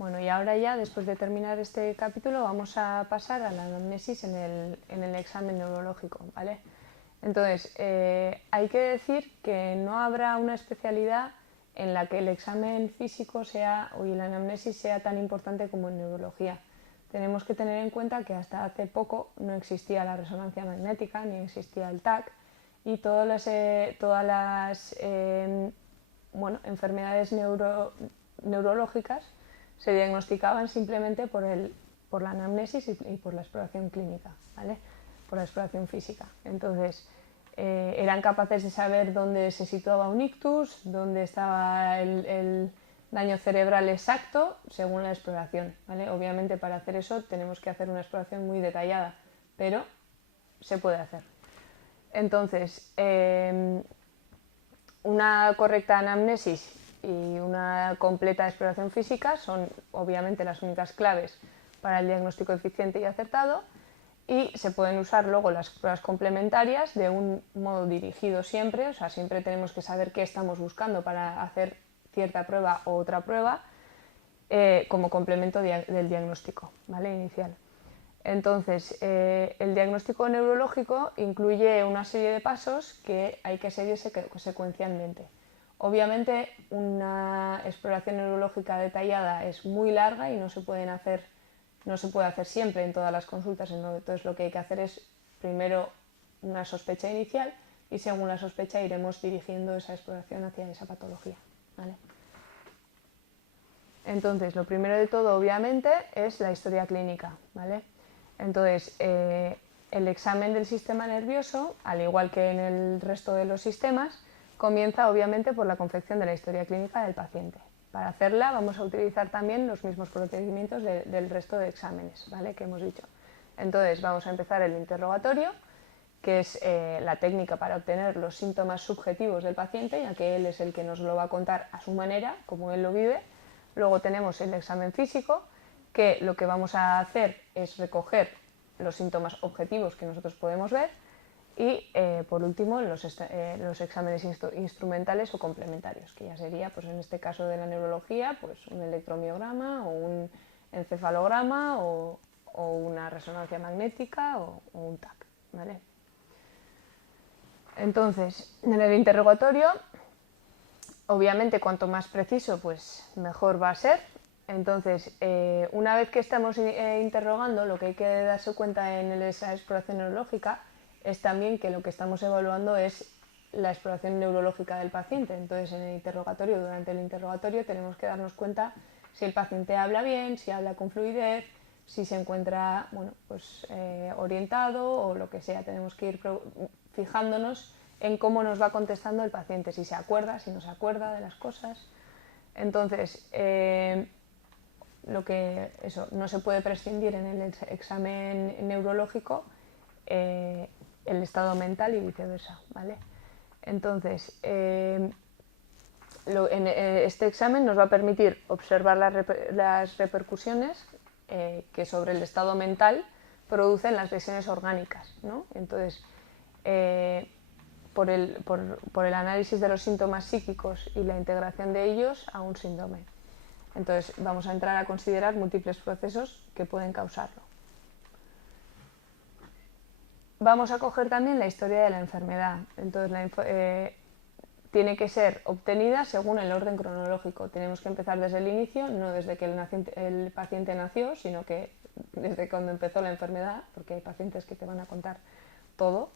Bueno, y ahora ya, después de terminar este capítulo, vamos a pasar a la anamnesis en el examen neurológico, ¿vale? Entonces, hay que decir que no habrá una especialidad en la que el examen físico sea, o la anamnesis sea tan importante como en neurología. Tenemos que tener en cuenta que hasta hace poco no existía la resonancia magnética ni existía el TAC, y todas las enfermedades neurológicas se diagnosticaban simplemente por la anamnesis y por la exploración clínica, ¿vale? Por la exploración física. Entonces, eran capaces de saber dónde se situaba un ictus, dónde estaba el daño cerebral exacto según la exploración, ¿vale? Obviamente, para hacer eso tenemos que hacer una exploración muy detallada, pero se puede hacer. Entonces, una correcta anamnesis y una completa exploración física son obviamente las únicas claves para el diagnóstico eficiente y acertado, y se pueden usar luego las pruebas complementarias de un modo dirigido siempre, o sea, siempre tenemos que saber qué estamos buscando para hacer cierta prueba o otra prueba como complemento del diagnóstico, ¿vale? Inicial. Entonces, el diagnóstico neurológico incluye una serie de pasos que hay que seguir secuencialmente. Obviamente, una exploración neurológica detallada es muy larga y no se puede hacer siempre en todas las consultas. Entonces, lo que hay que hacer es primero una sospecha inicial y según la sospecha iremos dirigiendo esa exploración hacia esa patología, ¿vale? Entonces, lo primero de todo, obviamente, es la historia clínica, ¿vale? Entonces, el examen del sistema nervioso, al igual que en el resto de los sistemas, comienza obviamente por la confección de la historia clínica del paciente. Para hacerla vamos a utilizar también los mismos procedimientos del resto de exámenes, ¿vale? Que hemos dicho. Entonces, vamos a empezar el interrogatorio, que es la técnica para obtener los síntomas subjetivos del paciente, ya que él es el que nos lo va a contar a su manera, como él lo vive. Luego tenemos el examen físico, que lo que vamos a hacer es recoger los síntomas objetivos que nosotros podemos ver, y por último los exámenes instrumentales o complementarios, que ya sería, pues en este caso de la neurología, pues un electromiograma o un encefalograma o una resonancia magnética o un TAC, ¿vale? Entonces, en el interrogatorio, obviamente cuanto más preciso, pues mejor va a ser. Entonces, una vez que estamos interrogando, lo que hay que darse cuenta en esa exploración neurológica es también que lo que estamos evaluando es la exploración neurológica del paciente. Entonces, en el interrogatorio, durante el interrogatorio, tenemos que darnos cuenta si el paciente habla bien, si habla con fluidez, si se encuentra, bueno, pues, orientado o lo que sea. Tenemos que ir fijándonos en cómo nos va contestando el paciente, si se acuerda, si no se acuerda de las cosas. Entonces, no se puede prescindir en el examen neurológico el estado mental y viceversa, ¿vale? Entonces, este examen nos va a permitir observar las repercusiones que sobre el estado mental producen las lesiones orgánicas, ¿no? Entonces, por el análisis de los síntomas psíquicos y la integración de ellos a un síndrome. Entonces, vamos a entrar a considerar múltiples procesos que pueden causarlo. Vamos a coger también la historia de la enfermedad. Entonces, tiene que ser obtenida según el orden cronológico. Tenemos que empezar desde el inicio, no desde que el paciente nació, sino que desde cuando empezó la enfermedad, porque hay pacientes que te van a contar todo.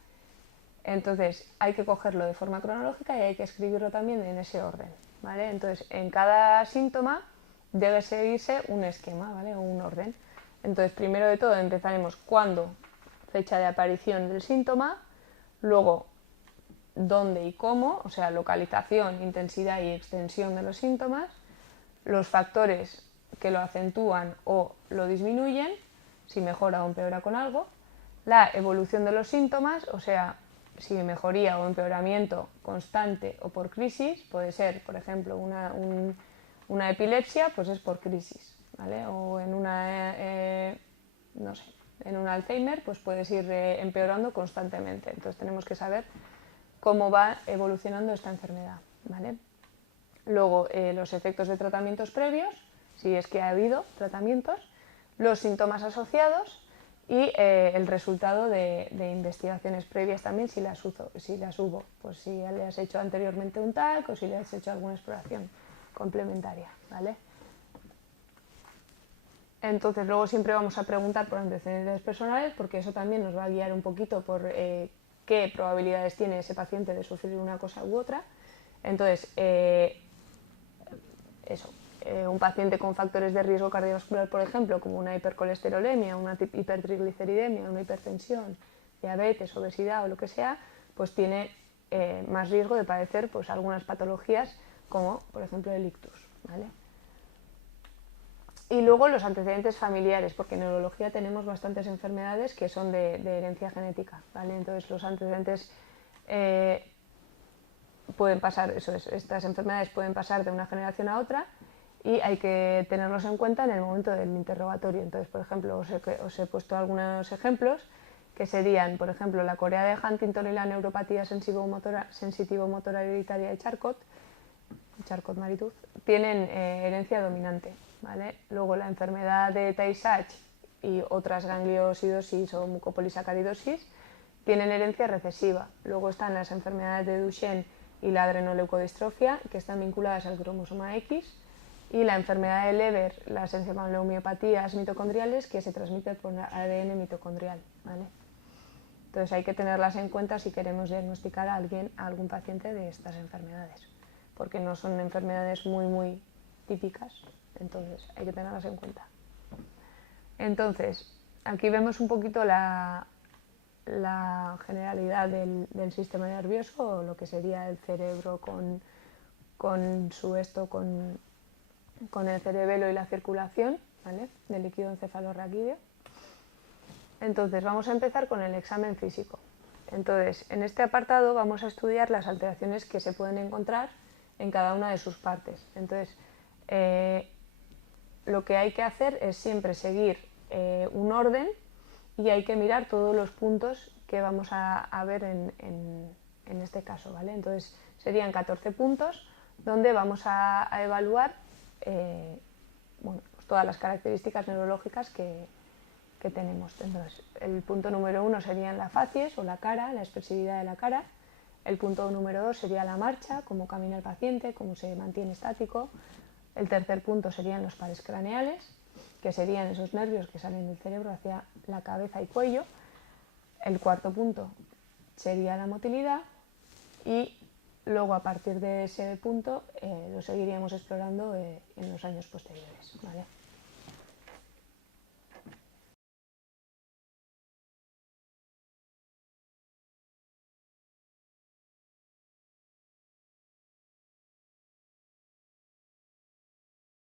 Entonces, hay que cogerlo de forma cronológica y hay que escribirlo también en ese orden, ¿vale? Entonces, en cada síntoma debe seguirse un esquema, ¿vale? O un orden. Entonces, primero de todo empezaremos cuándo, fecha de aparición del síntoma, luego dónde y cómo, o sea, localización, intensidad y extensión de los síntomas, los factores que lo acentúan o lo disminuyen, si mejora o empeora con algo, la evolución de los síntomas, o sea, si mejoría o empeoramiento constante o por crisis. Puede ser, por ejemplo, una epilepsia, pues es por crisis, ¿vale? O en en un Alzheimer, pues puedes ir empeorando constantemente. Entonces tenemos que saber cómo va evolucionando esta enfermedad, ¿vale? Luego, los efectos de tratamientos previos, si es que ha habido tratamientos, los síntomas asociados y el resultado de investigaciones previas también, si las hubo, pues si le has hecho anteriormente un TAC o si le has hecho alguna exploración complementaria, ¿vale? Entonces luego siempre vamos a preguntar por antecedentes personales, porque eso también nos va a guiar un poquito por qué probabilidades tiene ese paciente de sufrir una cosa u otra. Entonces, un paciente con factores de riesgo cardiovascular, por ejemplo, como una hipercolesterolemia, una hipertrigliceridemia, una hipertensión, diabetes, obesidad o lo que sea, pues tiene más riesgo de padecer pues, algunas patologías como, por ejemplo, el ictus, ¿vale? Y luego los antecedentes familiares, porque en neurología tenemos bastantes enfermedades que son de herencia genética, ¿vale? Entonces los antecedentes pueden pasar, estas enfermedades pueden pasar de una generación a otra y hay que tenerlos en cuenta en el momento del interrogatorio. Entonces, por ejemplo, os he puesto algunos ejemplos que serían, por ejemplo, la corea de Huntington y la neuropatía sensitivo-motora hereditaria de Charcot-Marie-Tooth, tienen herencia dominante, ¿vale? Luego la enfermedad de Tay-Sachs y otras gangliosidosis o mucopolisacaridosis tienen herencia recesiva. Luego están las enfermedades de Duchenne y la adrenoleucodistrofia, que están vinculadas al cromosoma X, y la enfermedad de Leber, las encefalomiopatías mitocondriales, que se transmiten por ADN mitocondrial, ¿vale? Entonces hay que tenerlas en cuenta si queremos diagnosticar a algún paciente de estas enfermedades, porque no son enfermedades muy típicas, entonces hay que tenerlas en cuenta. Entonces, aquí vemos un poquito la generalidad del sistema nervioso, o lo que sería el cerebro con el cerebelo y la circulación, ¿vale?, del líquido encefalorraquídeo. Entonces vamos a empezar con el examen físico. Entonces, en este apartado vamos a estudiar las alteraciones que se pueden encontrar en cada una de sus partes. Entonces, lo que hay que hacer es siempre seguir un orden y hay que mirar todos los puntos que vamos a ver en este caso, ¿vale? Entonces, serían 14 puntos donde vamos a evaluar pues todas las características neurológicas que tenemos. Entonces, el punto número 1 serían la facies o la cara, la expresividad de la cara. El punto número 2 sería la marcha, cómo camina el paciente, cómo se mantiene estático. El tercer punto serían los pares craneales, que serían esos nervios que salen del cerebro hacia la cabeza y cuello. El cuarto punto sería la motilidad y luego a partir de ese punto lo seguiríamos explorando en los años posteriores, ¿vale?